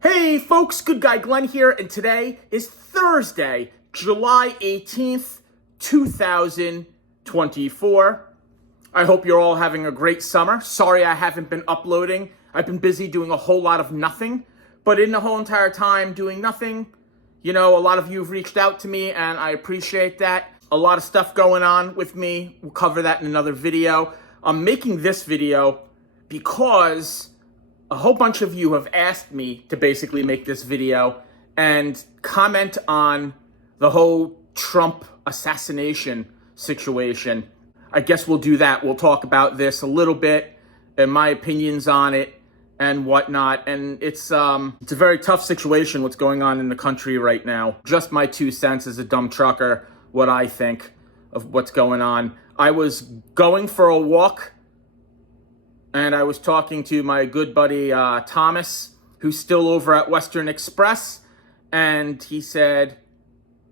Hey folks, Good Guy Glenn here, and today is Thursday, July 18th, 2024. I hope you're all having a great summer. Sorry I haven't been uploading. I've been busy doing a whole lot of nothing, but in the whole entire time doing nothing, a lot of you have reached out to me, and I appreciate that. A lot of stuff going on with me. We'll cover that in another video. I'm making this video because a whole bunch of you have asked me to basically make this video and comment on the whole Trump assassination situation. I guess we'll do that. We'll talk about this a little bit and my opinions on it and whatnot. And it's a very tough situation what's going on in the country right now. Just my 2 cents as a dumb trucker, what I think of what's going on. I was going for a walk and I was talking to my good buddy Thomas, who's still over at Western Express, and he said,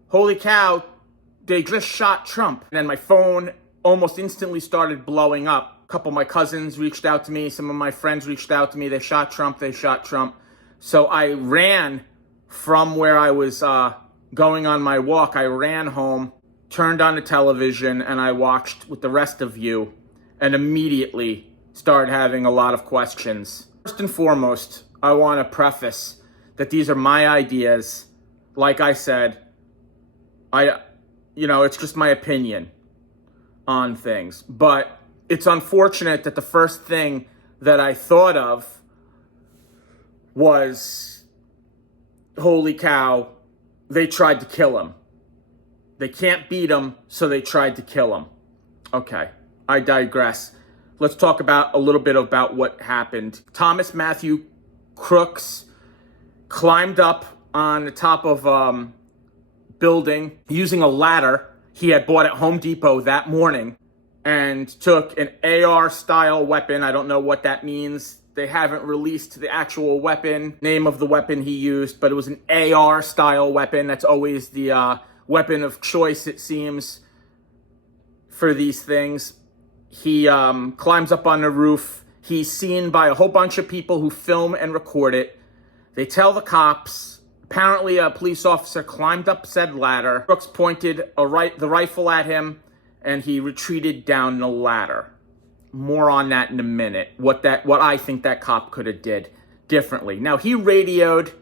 "Holy cow, they just shot Trump." And then my phone almost instantly started blowing up. A couple of my cousins reached out to me. Some of my friends reached out to me. They shot Trump. They shot Trump. So I ran from where I was going on my walk. I ran home, turned on the television, and I watched with the rest of you, and immediately started having a lot of questions. First and foremost, I want to preface that these are my ideas. Like I said, it's just my opinion on things. But it's unfortunate that the first thing that I thought of was, holy cow, they tried to kill him. They can't beat him, so they tried to kill him. Okay, I digress. Let's talk about a little bit about what happened. Thomas Matthew Crooks climbed up on the top of a building using a ladder he had bought at Home Depot that morning and took an AR-style weapon. I don't know what that means. They haven't released the actual weapon, name of the weapon he used, but it was an AR-style weapon. That's always the weapon of choice, it seems, for these things. He climbs up on the roof. He's seen by a whole bunch of people who film and record it. They tell the cops. Apparently, a police officer climbed up said ladder. Crooks pointed the rifle at him, and he retreated down the ladder. More on that in a minute. What I think that cop could have did differently. Now, he radioed,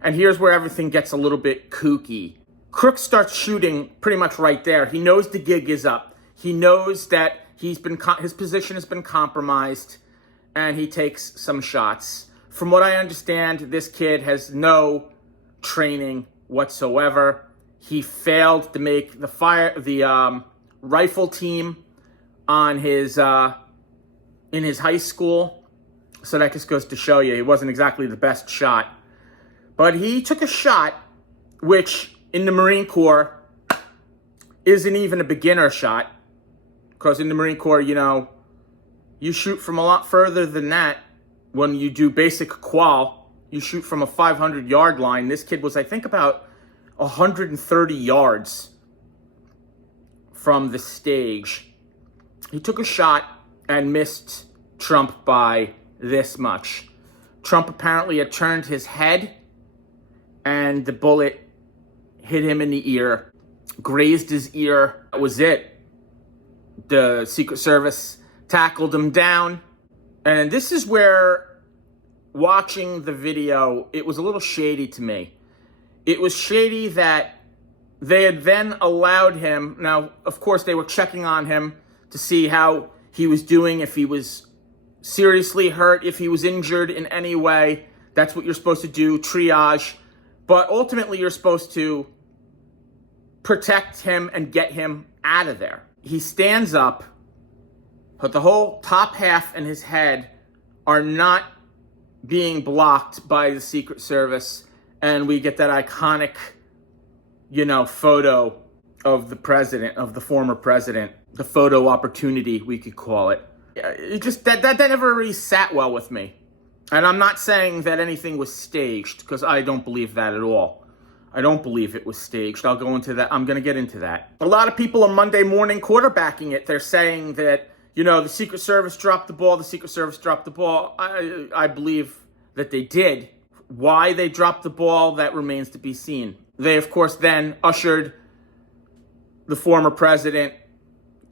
and here's where everything gets a little bit kooky. Crooks starts shooting pretty much right there. He knows the gig is up. He knows that his position has been compromised, and he takes some shots. From what I understand, this kid has no training whatsoever. He failed to make the rifle team on his in his high school, so that just goes to show you he wasn't exactly the best shot. But he took a shot, which in the Marine Corps isn't even a beginner shot. Because in the Marine Corps, you shoot from a lot further than that. When you do basic qual, you shoot from a 500-yard line. This kid was, I think, about 130 yards from the stage. He took a shot and missed Trump by this much. Trump apparently had turned his head, and the bullet hit him in the ear, grazed his ear. That was it. The Secret Service tackled him down. And this is where, watching the video, it was a little shady to me. It was shady that they had then allowed him. Now, of course, they were checking on him to see how he was doing, if he was seriously hurt, if he was injured in any way. That's what you're supposed to do, triage. But ultimately, you're supposed to protect him and get him out of there. He stands up, but the whole top half and his head are not being blocked by the Secret Service, and we get that iconic, photo of the president, of the former president, the photo opportunity, we could call it. It just, that never really sat well with me. And I'm not saying that anything was staged, because I don't believe that at all. I don't believe it was staged. I'll go into that. I'm going to get into that. A lot of people on Monday morning quarterbacking it. They're saying that, the Secret Service dropped the ball. The Secret Service dropped the ball. I believe that they did. Why they dropped the ball, that remains to be seen. They, of course, then ushered the former president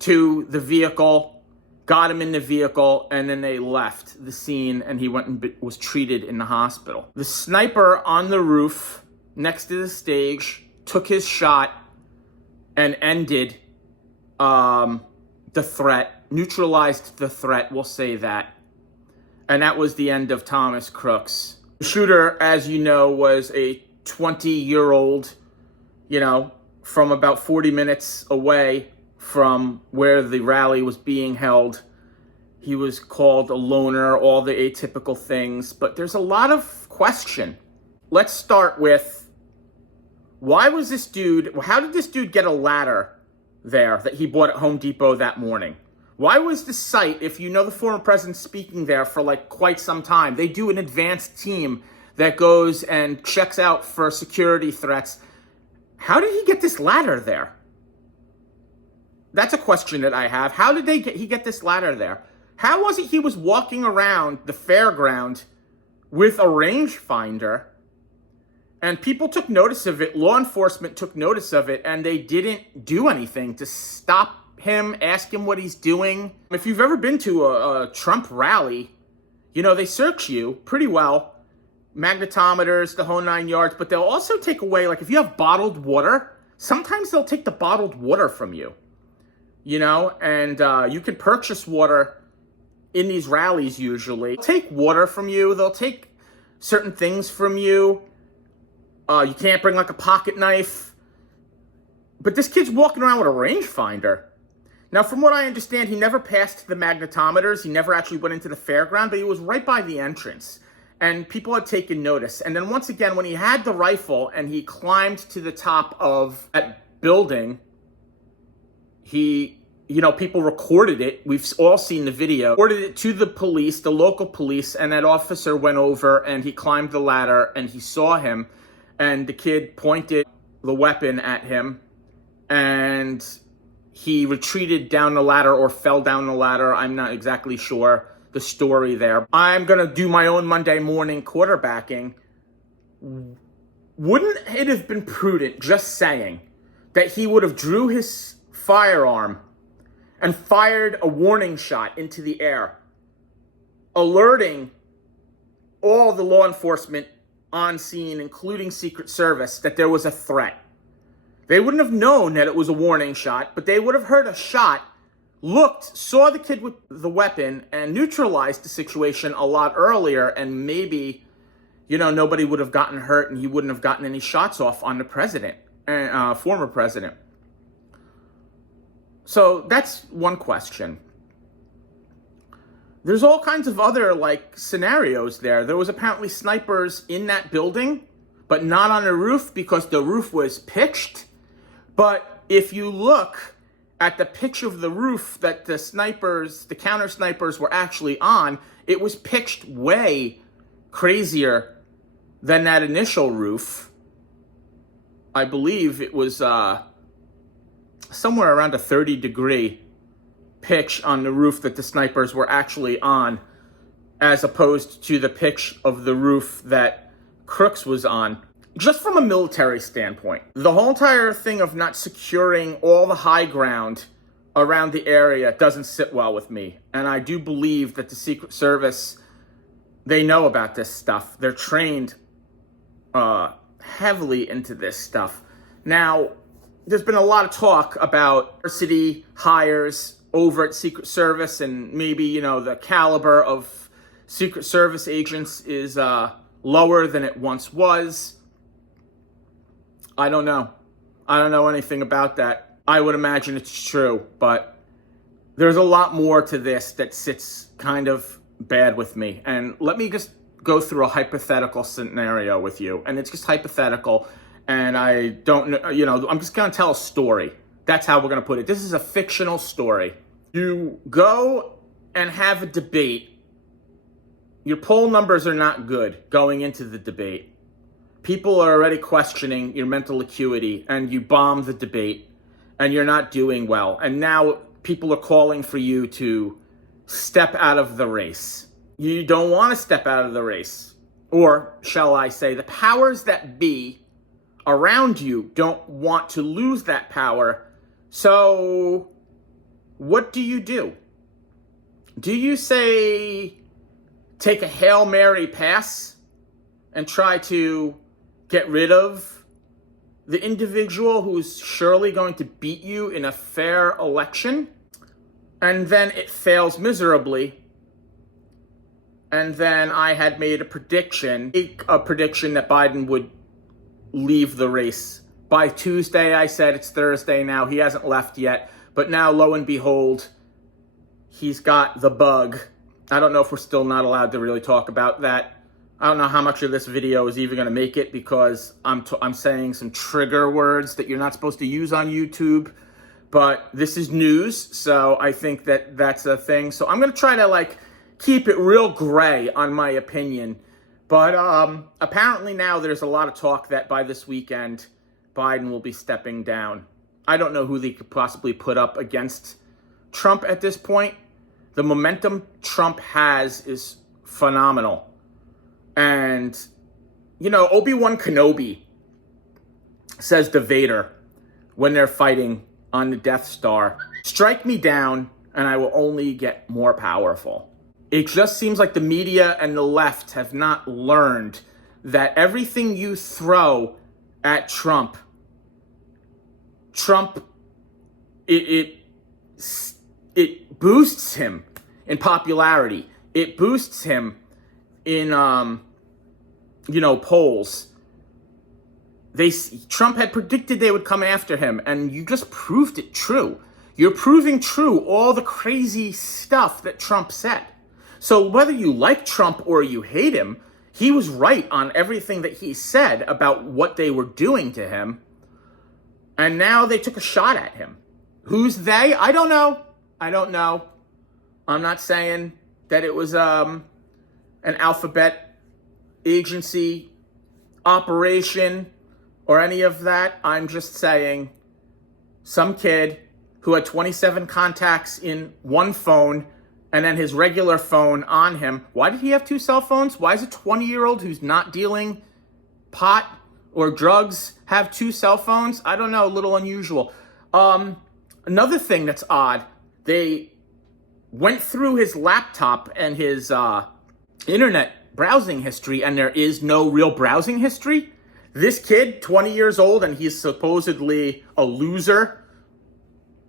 to the vehicle, got him in the vehicle, and then they left the scene, and he went and was treated in the hospital. The sniper on the roof next to the stage took his shot and ended the threat, neutralized the threat, we'll say that. And that was the end of Thomas Crooks. The shooter, as you know, was a 20-year-old, from about 40 minutes away from where the rally was being held. He was called a loner, all the atypical things, but there's a lot of question. Let's start with, how did this dude get a ladder there that he bought at Home Depot that morning? Why was the site, if you know the former president speaking there for quite some time, they do an advanced team that goes and checks out for security threats. How did he get this ladder there? That's a question that I have. How did he get this ladder there? How was it he was walking around the fairground with a rangefinder and people took notice of it, law enforcement took notice of it, and they didn't do anything to stop him, ask him what he's doing? If you've ever been to a Trump rally, they search you pretty well. Magnetometers, the whole 9 yards, but they'll also take away, if you have bottled water, sometimes they'll take the bottled water from you, and you can purchase water in these rallies usually. They'll take water from you, they'll take certain things from you. You can't bring a pocket knife, but this kid's walking around with a rangefinder. Now, from what I understand, he never passed the magnetometers, he never actually went into the fairground, but he was right by the entrance. And people had taken notice. And then once again, when he had the rifle and he climbed to the top of that building, people recorded it. We've all seen the video. Reported it to the police, the local police, and that officer went over and he climbed the ladder and he saw him. And the kid pointed the weapon at him and he retreated down the ladder or fell down the ladder. I'm not exactly sure the story there. I'm going to do my own Monday morning quarterbacking. Wouldn't it have been prudent, just saying, that he would have drew his firearm and fired a warning shot into the air, alerting all the law enforcement on scene, including Secret Service, that there was a threat? They wouldn't have known that it was a warning shot, but they would have heard a shot, looked, saw the kid with the weapon, and neutralized the situation a lot earlier, and maybe, nobody would have gotten hurt and he wouldn't have gotten any shots off on the president, former president. So that's one question. There's all kinds of other, scenarios there. There was apparently snipers in that building, but not on the roof because the roof was pitched. But if you look at the pitch of the roof that the counter snipers were actually on, it was pitched way crazier than that initial roof. I believe it was somewhere around a 30-degree pitch on the roof that the snipers were actually on, as opposed to the pitch of the roof that Crooks was on. Just from a military standpoint, the whole entire thing of not securing all the high ground around the area doesn't sit well with me. And I do believe that the Secret Service, they know about this stuff. They're trained heavily into this stuff. Now, there's been a lot of talk about university hires over at Secret Service, and maybe, the caliber of Secret Service agents is lower than it once was. I don't know. I don't know anything about that. I would imagine it's true, but there's a lot more to this that sits kind of bad with me. And let me just go through a hypothetical scenario with you. And it's just hypothetical, and I don't know, I'm just going to tell a story. That's how we're going to put it. This is a fictional story. You go and have a debate. Your poll numbers are not good going into the debate. People are already questioning your mental acuity, and you bomb the debate, and you're not doing well. And now people are calling for you to step out of the race. You don't want to step out of the race. or shall I say, the powers that be around you don't want to lose that power. So what do? Do you say take a Hail Mary pass and try to get rid of the individual who's surely going to beat you in a fair election, and then it fails miserably, and then I had made a prediction that Biden would leave the race by Tuesday? I said it's Thursday now. He hasn't left yet, but now, lo and behold, he's got the bug. I don't know if we're still not allowed to really talk about that. I don't know how much of this video is even going to make it, because I'm saying some trigger words that you're not supposed to use on YouTube. But this is news, so I think that that's a thing. So I'm going to try to keep it real gray on my opinion. But apparently now there's a lot of talk that by this weekend, Biden will be stepping down. I don't know who they could possibly put up against Trump at this point. The momentum Trump has is phenomenal. And, Obi-Wan Kenobi says to Vader when they're fighting on the Death Star, strike me down and I will only get more powerful. It just seems like the media and the left have not learned that everything you throw at Trump, it boosts him in popularity. It boosts him in, polls. Trump had predicted they would come after him, and you just proved it true. You're proving true all the crazy stuff that Trump said. So whether you like Trump or you hate him, he was right on everything that he said about what they were doing to him. And now they took a shot at him. Who's they? I don't know. I'm not saying that it was an alphabet agency operation or any of that. I'm just saying some kid who had 27 contacts in one phone and then his regular phone on him. Why did he have two cell phones? Why is a 20-year-old who's not dealing pot or drugs have two cell phones? I don't know, a little unusual. Another thing that's odd, they went through his laptop and his internet browsing history, and there is no real browsing history. This kid, 20 years old, and he's supposedly a loser,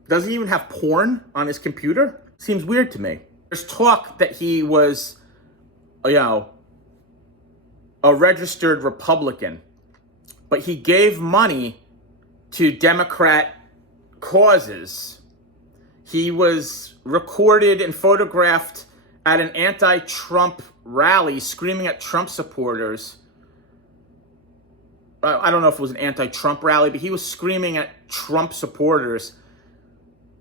doesn't even have porn on his computer. Seems weird to me. There's talk that he was, a registered Republican, but he gave money to Democrat causes. He was recorded and photographed at an anti-Trump rally screaming at Trump supporters. I don't know if it was an anti-Trump rally, but he was screaming at Trump supporters.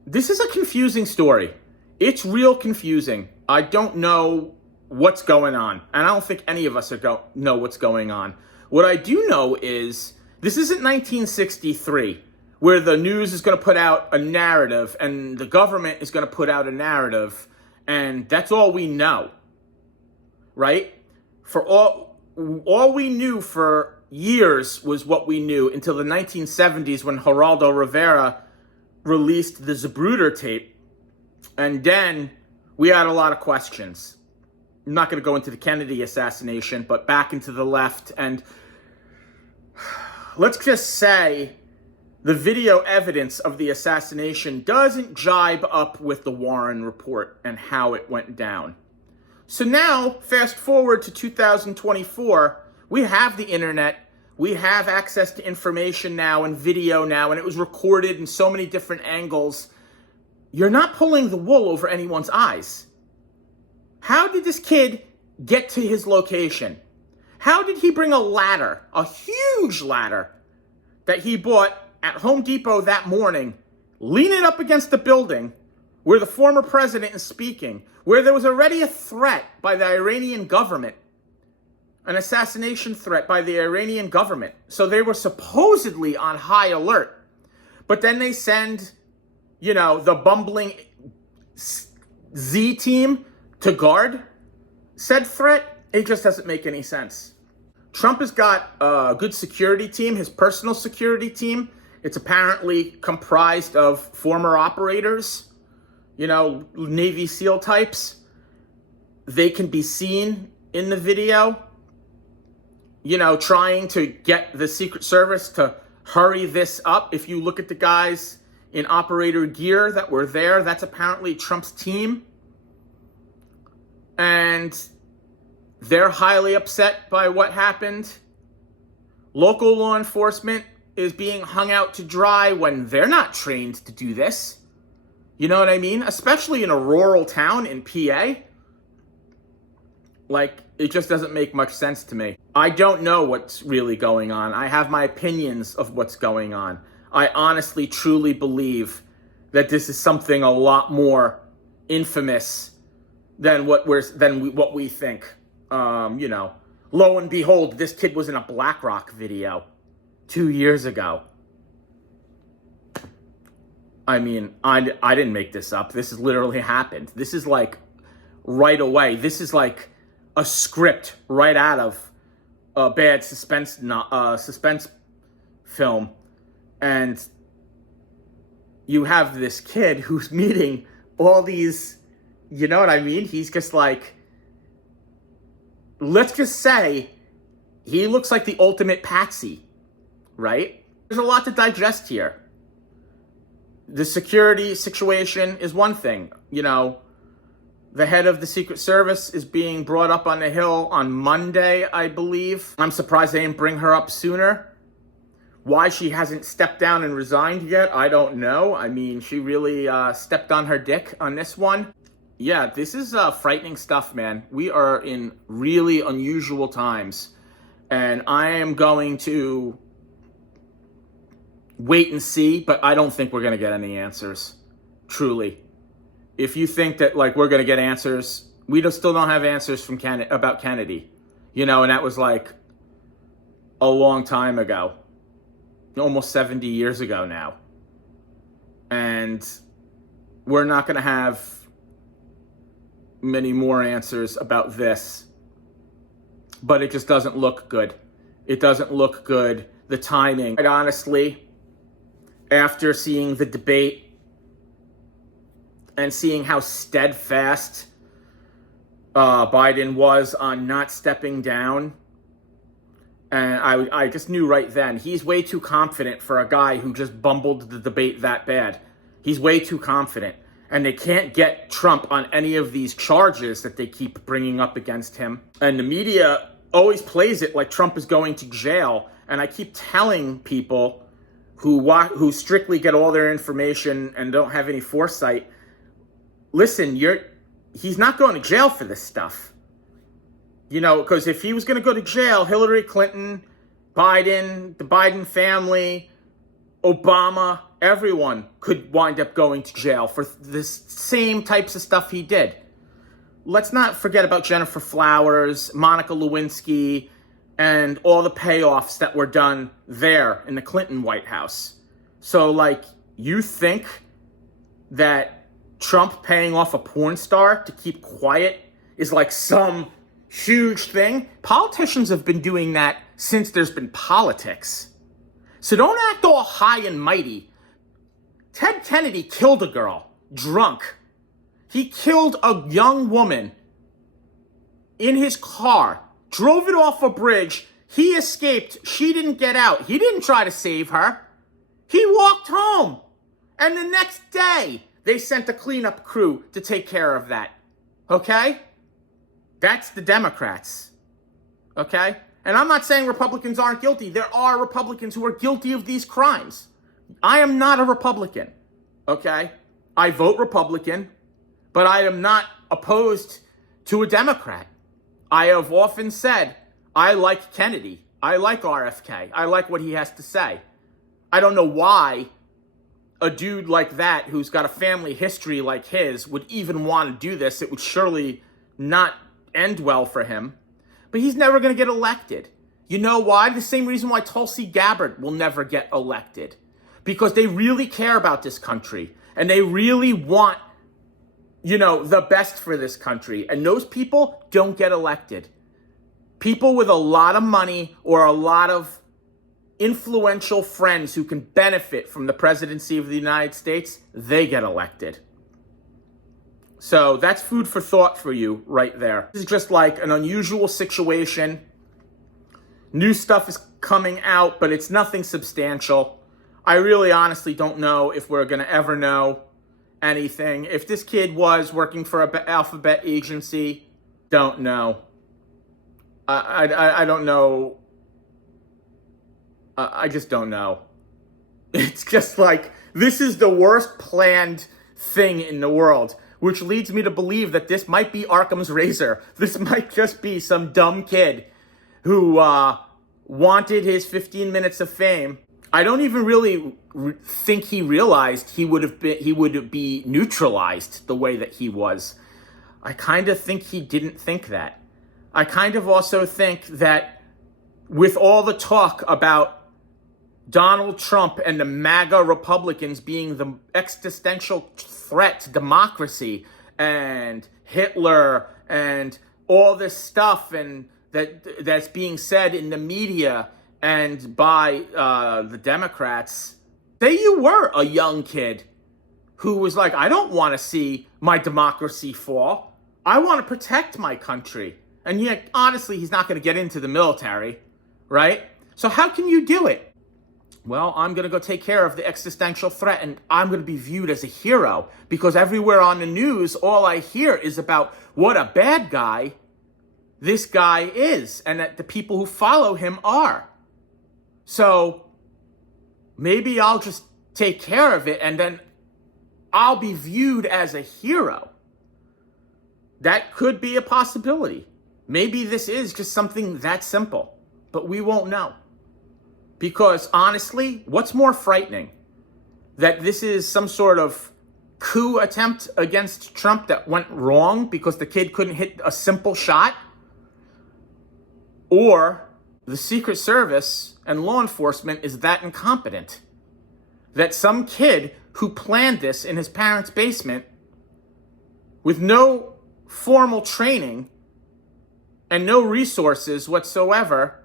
This is a confusing story. It's real confusing. I don't know what's going on, and I don't think any of us know what's going on. What I do know is this isn't 1963, where the news is going to put out a narrative and the government is going to put out a narrative, and that's all we know, right? For all we knew for years was what we knew until the 1970s when Geraldo Rivera released the Zapruder tape, and then we had a lot of questions. I'm not going to go into the Kennedy assassination, but back into the left, and let's just say the video evidence of the assassination doesn't jibe up with the Warren report and how it went down. So now, fast forward to 2024, we have the internet, we have access to information now and video now, and it was recorded in so many different angles. You're not pulling the wool over anyone's eyes. How did this kid get to his location? How did he bring a ladder, a huge ladder, that he bought at Home Depot that morning, lean it up against the building where the former president is speaking, where there was already a threat by the Iranian government, an assassination threat by the Iranian government. So they were supposedly on high alert. But then they send, the bumbling Z team to guard said threat. It just doesn't make any sense. Trump has got a good security team, his personal security team. It's apparently comprised of former operators, Navy SEAL types. They can be seen in the video, trying to get the Secret Service to hurry this up. If you look at the guys in operator gear that were there, that's apparently Trump's team. And they're highly upset by what happened. Local law enforcement is being hung out to dry when they're not trained to do this. You know what I mean? Especially in a rural town in PA. It just doesn't make much sense to me. I don't know what's really going on. I have my opinions of what's going on. I honestly, truly believe that this is something a lot more infamous than what we think. Lo and behold, this kid was in a BlackRock video 2 years ago. I mean, I didn't make this up. This has literally happened. This is right away. This is like a script right out of a bad suspense film. And you have this kid who's meeting all these, you know what I mean? He's just let's just say he looks like the ultimate patsy, right? There's a lot to digest here. The security situation is one thing. The head of the Secret Service is being brought up on the Hill on Monday, I believe. I'm surprised they didn't bring her up sooner. Why she hasn't stepped down and resigned yet, I don't know. I mean, she really stepped on her dick on this one. Yeah, this is frightening stuff, man. We are in really unusual times. And I am going to wait and see, but I don't think we're going to get any answers. Truly. If you think that we're going to get answers, we still don't have answers from about Kennedy. And that was a long time ago. Almost 70 years ago now. And we're not going to have many more answers about this. But it just doesn't look good. It doesn't look good. The timing. Quite honestly, after seeing the debate and seeing how steadfast Biden was on not stepping down, and I just knew right then, he's way too confident for a guy who just bumbled the debate that bad. He's way too confident. And they can't get Trump on any of these charges that they keep bringing up against him. And the media always plays it like Trump is going to jail. And I keep telling people who strictly get all their information and don't have any foresight, listen, he's not going to jail for this stuff. Because if he was going to go to jail, Hillary Clinton, Biden, the Biden family, Obama, everyone could wind up going to jail for the same types of stuff he did. Let's not forget about Jennifer Flowers, Monica Lewinsky, and all the payoffs that were done there in the Clinton White House. So, you think that Trump paying off a porn star to keep quiet is some huge thing? Politicians have been doing that since there's been politics. So don't act all high and mighty. Ted Kennedy killed a girl, drunk. He killed a young woman in his car, drove it off a bridge. He escaped. She didn't get out. He didn't try to save her. He walked home. And the next day, they sent a cleanup crew to take care of that. Okay? That's the Democrats. Okay? And I'm not saying Republicans aren't guilty. There are Republicans who are guilty of these crimes. I am not a Republican. Okay? I vote Republican, but I am not opposed to a Democrat. I have often said, I like Kennedy. I like RFK. I like what he has to say. I don't know why a dude like that, who's got a family history like his, would even want to do this. It would surely not end well for him. But he's never going to get elected. You know why? The same reason why Tulsi Gabbard will never get elected. Because they really care about this country. And they really want, the best for this country. And those people don't get elected. People with a lot of money or a lot of influential friends who can benefit from the presidency of the United States, they get elected. So that's food for thought for you right there. This is just like an unusual situation. New stuff is coming out, but it's nothing substantial. I really honestly don't know if we're going to ever know anything. If this kid was working for an alphabet agency, don't know. I don't know. I just don't know. It's just like, this is the worst planned thing in the world, which leads me to believe that this might be Occam's razor. This might just be some dumb kid who wanted his 15 minutes of fame. I don't even really think he realized he would be neutralized the way that he was. I kind of think he didn't think that. I kind of also think that with all the talk about Donald Trump and the MAGA Republicans being the existential threat to democracy and Hitler and all this stuff and that's being said in the media and by the Democrats, say you were a young kid who was like, I don't want to see my democracy fall. I want to protect my country. And yet, honestly, he's not going to get into the military, right? So how can you do it? Well, I'm going to go take care of the existential threat, and I'm going to be viewed as a hero because everywhere on the news, all I hear is about what a bad guy this guy is and that the people who follow him are. So maybe I'll just take care of it and then I'll be viewed as a hero. That could be a possibility. Maybe this is just something that simple, but we won't know. Because honestly, what's more frightening? That this is some sort of coup attempt against Trump that went wrong because the kid couldn't hit a simple shot? Or the Secret Service and law enforcement is that incompetent that some kid who planned this in his parents' basement with no formal training and no resources whatsoever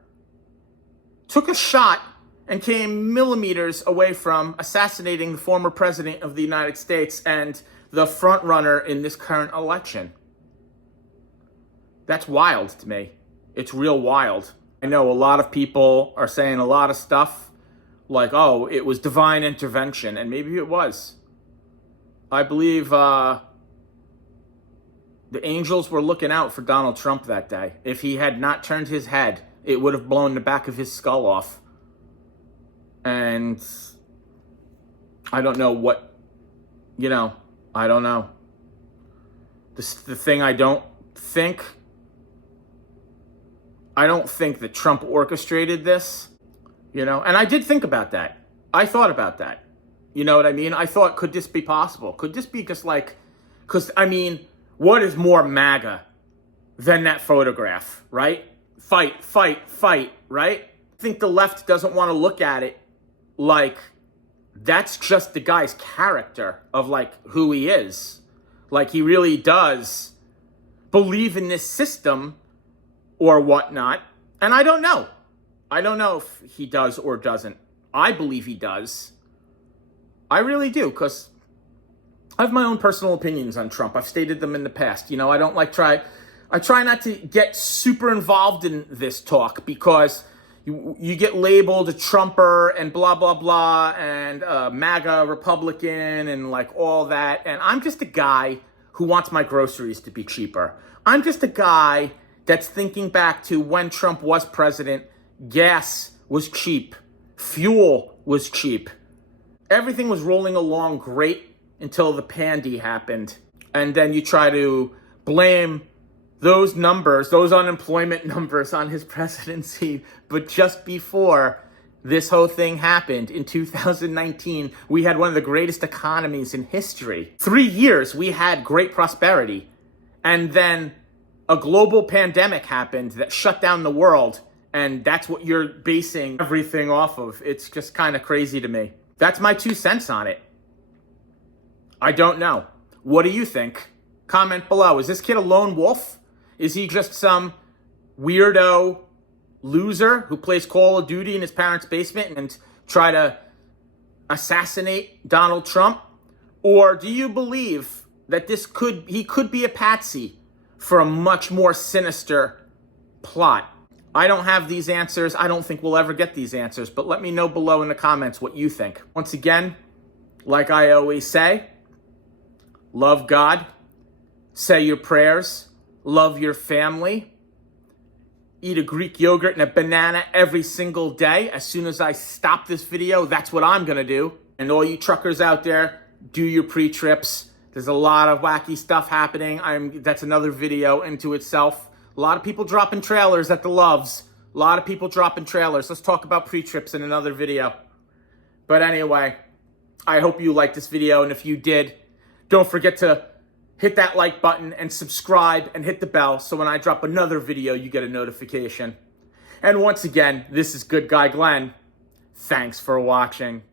took a shot and came millimeters away from assassinating the former president of the United States and the front runner in this current election. That's wild to me. It's real wild. I know a lot of people are saying a lot of stuff like, oh, it was divine intervention, and maybe it was. I believe the angels were looking out for Donald Trump that day. If he had not turned his head, it would have blown the back of his skull off. And I don't know what, I don't know. The thing I don't think that Trump orchestrated this, and I did think about that. I thought about that. You know what I mean? I thought, could this be possible? Could this be just like, what is more MAGA than that photograph, right? Fight, fight, fight, right? I think the left doesn't want to look at it like that's just the guy's character of like who he is. Like he really does believe in this system or whatnot. And I don't know. I don't know if he does or doesn't. I believe he does. I really do, because I have my own personal opinions on Trump. I've stated them in the past. I try not to get super involved in this talk because you get labeled a Trumper and blah, blah, blah, and MAGA Republican and like all that. And I'm just a guy who wants my groceries to be cheaper. I'm just a guy that's thinking back to when Trump was president. Gas was cheap. Fuel was cheap. Everything was rolling along great until the pandy happened. And then you try to blame those numbers, those unemployment numbers on his presidency. But just before this whole thing happened in 2019, we had one of the greatest economies in history. 3 years, we had great prosperity. And then a global pandemic happened that shut down the world. And that's what you're basing everything off of. It's just kind of crazy to me. That's my 2 cents on it. I don't know. What do you think? Comment below. Is this kid a lone wolf? Is he just some weirdo loser who plays Call of Duty in his parents' basement and try to assassinate Donald Trump? Or do you believe that he could be a patsy for a much more sinister plot? I don't have these answers. I don't think we'll ever get these answers, but let me know below in the comments what you think. Once again, like I always say, love God, say your prayers, love your family, eat a Greek yogurt and a banana every single day. As soon as I stop this video, that's what I'm going to do. And all you truckers out there, do your pre-trips. There's a lot of wacky stuff happening. That's another video into itself. A lot of people dropping trailers at the Loves. A lot of people dropping trailers. Let's talk about pre-trips in another video. But anyway, I hope you liked this video. And if you did, don't forget to hit that like button and subscribe and hit the bell so when I drop another video, you get a notification. And once again, this is Good Guy Glenn. Thanks for watching.